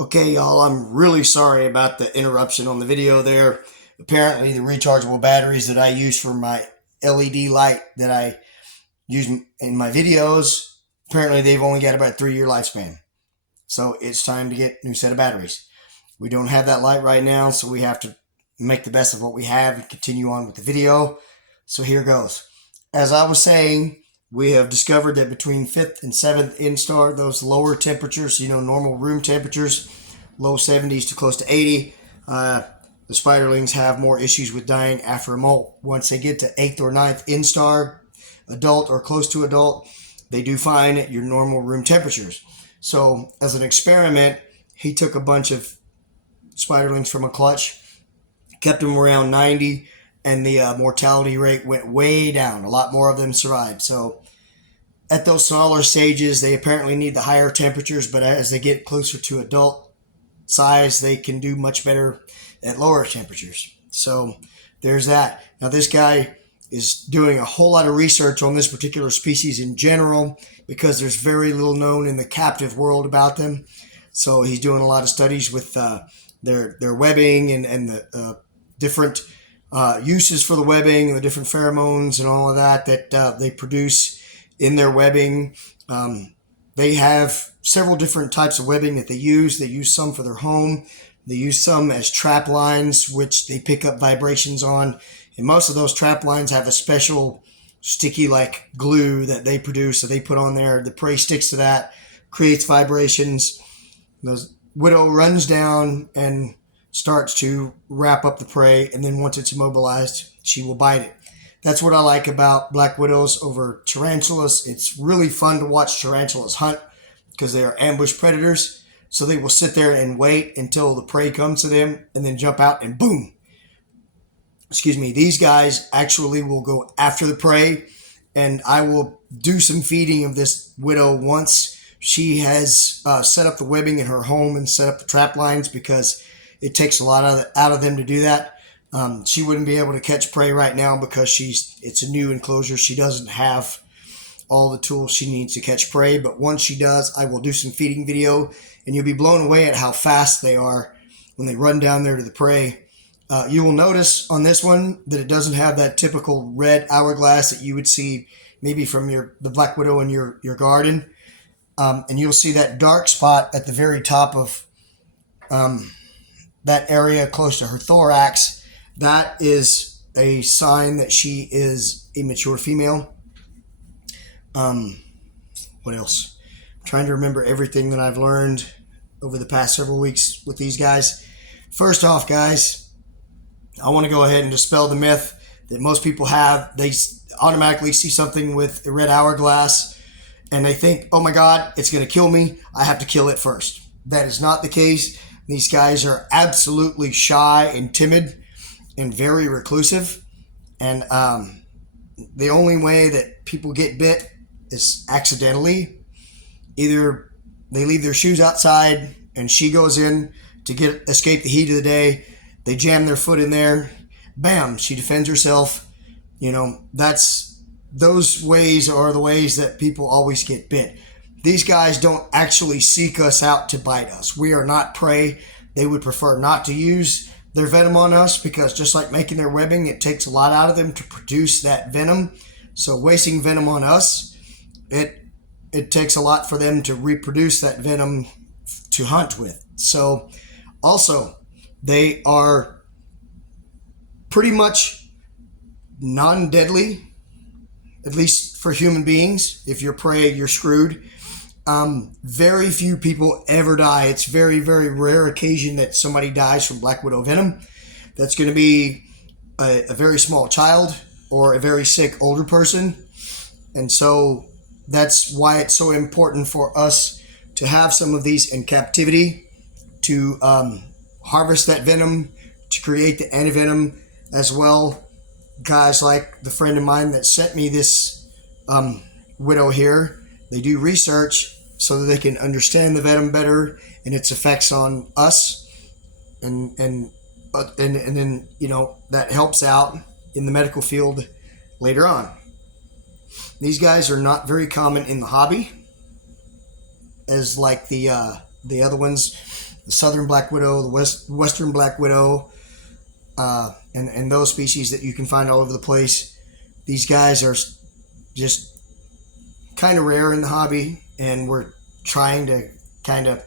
Okay, y'all, I'm really sorry about the interruption on the video there. Apparently, the rechargeable batteries that I use for my LED light that I use in my videos, apparently they've only got about a 3-year lifespan. So it's time to get a new set of batteries. We don't have that light right now, so we have to make the best of what we have and continue on with the video. So here goes. As I was saying, we have discovered that between 5th and 7th instar, those lower temperatures, normal room temperatures, low 70s to close to 80, the spiderlings have more issues with dying after a molt. Once they get to 8th or 9th instar, adult or close to adult, they do fine at your normal room temperatures. So as an experiment, he took a bunch of spiderlings from a clutch, kept them around 90, and the mortality rate went way down. A lot more of them survived. So at those smaller stages, they apparently need the higher temperatures, but as they get closer to adult size, they can do much better at lower temperatures. So there's that. Now this guy is doing a whole lot of research on this particular species in general because there's very little known in the captive world about them. So he's doing a lot of studies with their webbing and the different uses for the webbing, the different pheromones and all of that they produce in their webbing. They have several different types of webbing that they use. They use some for their home. They use some as trap lines, which they pick up vibrations on. And most of those trap lines have a special sticky like glue that they produce. So they put on there. The prey sticks to that, creates vibrations. The widow runs down and starts to wrap up the prey. And then once it's immobilized, she will bite it. That's what I like about black widows over tarantulas. It's really fun to watch tarantulas hunt because they are ambush predators. So they will sit there and wait until the prey comes to them and then jump out and boom. These guys actually will go after the prey, and I will do some feeding of this widow once she has set up the webbing in her home and set up the trap lines because it takes a lot out of them to do that. She wouldn't be able to catch prey right now because it's a new enclosure. She doesn't have all the tools she needs to catch prey, but once she does, I will do some feeding video, and you'll be blown away at how fast they are when they run down there to the prey. You will notice on this one that it doesn't have that typical red hourglass that you would see maybe from the black widow in your garden. And you'll see that dark spot at the very top of that area close to her thorax. That is a sign that she is a mature female. What else? I'm trying to remember everything that I've learned over the past several weeks with these guys. First off, guys, I want to go ahead and dispel the myth that most people have. They automatically see something with a red hourglass and they think, oh my God, it's going to kill me. I have to kill it first. That is not the case. These guys are absolutely shy and timid and very reclusive. And the only way that people get bit is accidentally. Either they leave their shoes outside and she goes in to escape the heat of the day. They jam their foot in there. Bam, she defends herself. Those ways are the ways that people always get bit. These guys don't actually seek us out to bite us. We are not prey. They would prefer not to use their venom on us because just like making their webbing, it takes a lot out of them to produce that venom. So wasting venom on us, it takes a lot for them to reproduce that venom to hunt with. So also, they are pretty much non-deadly, at least for human beings. If you're prey, you're screwed. Very few people ever die. It's very, very rare occasion that somebody dies from black widow venom. That's going to be a very small child or a very sick older person. And so that's why it's so important for us to have some of these in captivity to harvest that venom, to create the antivenom as well. Guys like the friend of mine that sent me this widow here, they do research so that they can understand the venom better and its effects on us, and then that helps out in the medical field later on. These guys are not very common in the hobby as like the the other ones, the southern black widow, the western black widow, and those species that you can find all over the place. These guys are just kind of rare in the hobby, and we're trying to kind of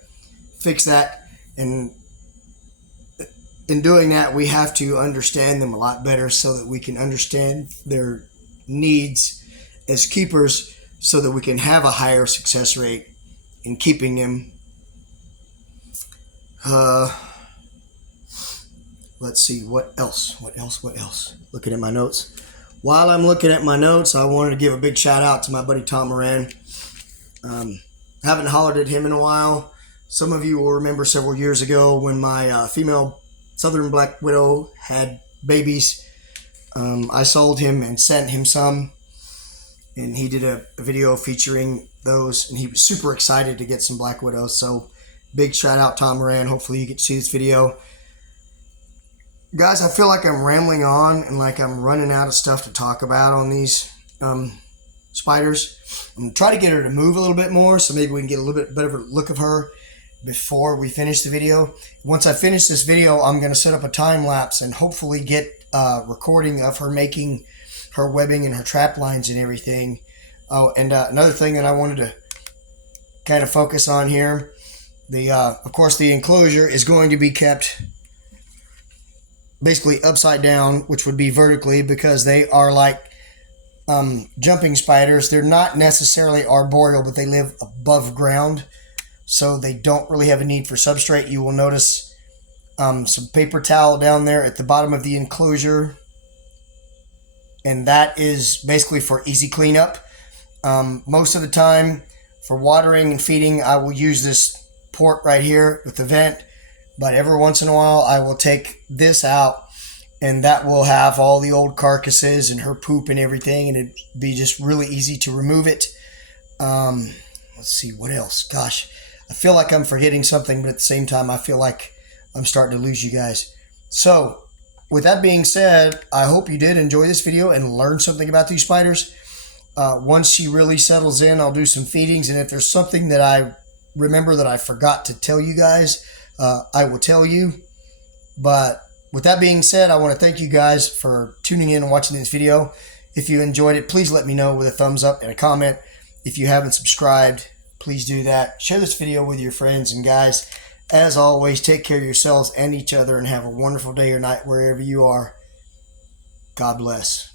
fix that. And in doing that, we have to understand them a lot better so that we can understand their needs as keepers, so that we can have a higher success rate in keeping them. Let's see, what else? Looking at my notes. While I'm looking at my notes, I wanted to give a big shout out to my buddy Tom Moran. Haven't hollered at him in a while. Some of you will remember several years ago when my female southern black widow had babies. I sold him and sent him some, and he did a video featuring those, and he was super excited to get some black widows. So big shout out Tom Moran. Hopefully you get to see this video. Guys, I feel like I'm rambling on and like I'm running out of stuff to talk about on these spiders. I'm going to try to get her to move a little bit more, so maybe we can get a little bit better look of her before we finish the video. Once I finish this video, I'm going to set up a time lapse and hopefully get a recording of her making her webbing and her trap lines and everything. Oh, and another thing that I wanted to kind of focus on here, of course the enclosure is going to be kept basically upside down, which would be vertically, because they are like jumping spiders. They're not necessarily arboreal, but they live above ground, so they don't really have a need for substrate. You will notice some paper towel down there at the bottom of the enclosure, and that is basically for easy cleanup. Most of the time for watering and feeding, I will use this port right here with the vent, but every once in a while I will take this out, and that will have all the old carcasses and her poop and everything, and it'd be just really easy to remove it. Let's see, what else? Gosh, I feel like I'm forgetting something, but at the same time I feel like I'm starting to lose you guys. So with that being said, I hope you did enjoy this video and learn something about these spiders. Once she really settles in, I'll do some feedings, and if there's something that I remember that I forgot to tell you guys, I will tell you. But with that being said, I want to thank you guys for tuning in and watching this video. If you enjoyed it, please let me know with a thumbs up and a comment. If you haven't subscribed, please do that. Share this video with your friends. And guys, as always, take care of yourselves and each other, and have a wonderful day or night wherever you are. God bless.